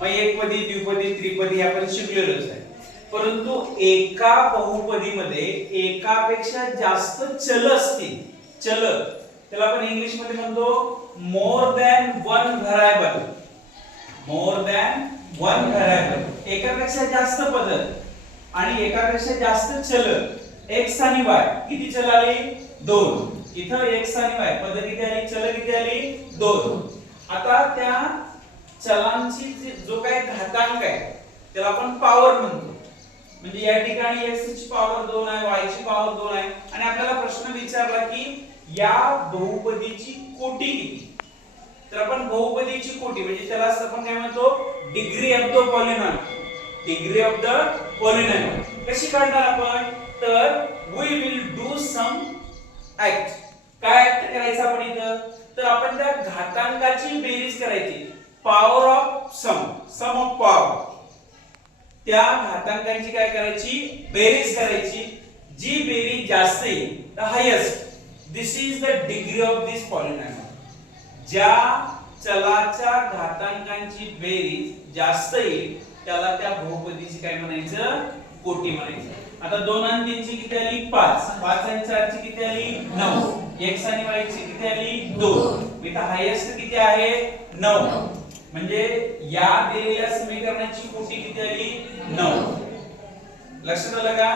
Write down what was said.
मग एकपदी द्विपदी त्रिपदी आपण शिकलेलोच आहे. परंतु एका बहुपदीमध्ये एकापेक्षा जास्त चल असतील, चल त्याला आपण इंग्लिश मध्ये म्हणतो more than one variable. More than one variable, एकापेक्षा जास्त पद आणि एकापेक्षा जास्त चल, एक्स आणि वाय. किती चल आली? दोन. इथं एक्स आणि वाय पद किती आली? चल किती आली? दोन. आता त्या चलांची जो काही घातांक आहे त्याला आपण पॉवर म्हणतो. म्हणजे या ठिकाणी x ची पॉवर 2 आहे, y ची पॉवर 2 आहे आणि आपल्याला प्रश्न विचारला की या बहुपदीची कोटी किती. तर आपण बहुपदीची कोटी म्हणजे त्याला आपण काय म्हणतो? Degree of the polynomial. Degree of the polynomial कशी काढणार आपण? तर we will do some act. काय ऍक्ट करायचं आपण इथं? तर आपण त्या घातांकाची बेरीज करायची. Power of sum, sum of power. त्या घातांकांची काय करायची? बेरीज करायची. जी बेरीज जास्त येईल, the highest, this is the degree of this polynomial. ज्या चलाच्या घातांकांची बेरीज जास्त येईल त्याला त्या बहुपदीची काय म्हणायचं? कोटी म्हणायचं. आता 2 आणि 3 ची किती आली? 5. 5 आणि 4 ची किती आली? 9. x आणि y ची किती आली? 2. इथं हायेस्ट किती आहे? 9. म्हणजे या दिलेल्या समीकरणाची कोटी किती आली? 9. लक्षात आलं का?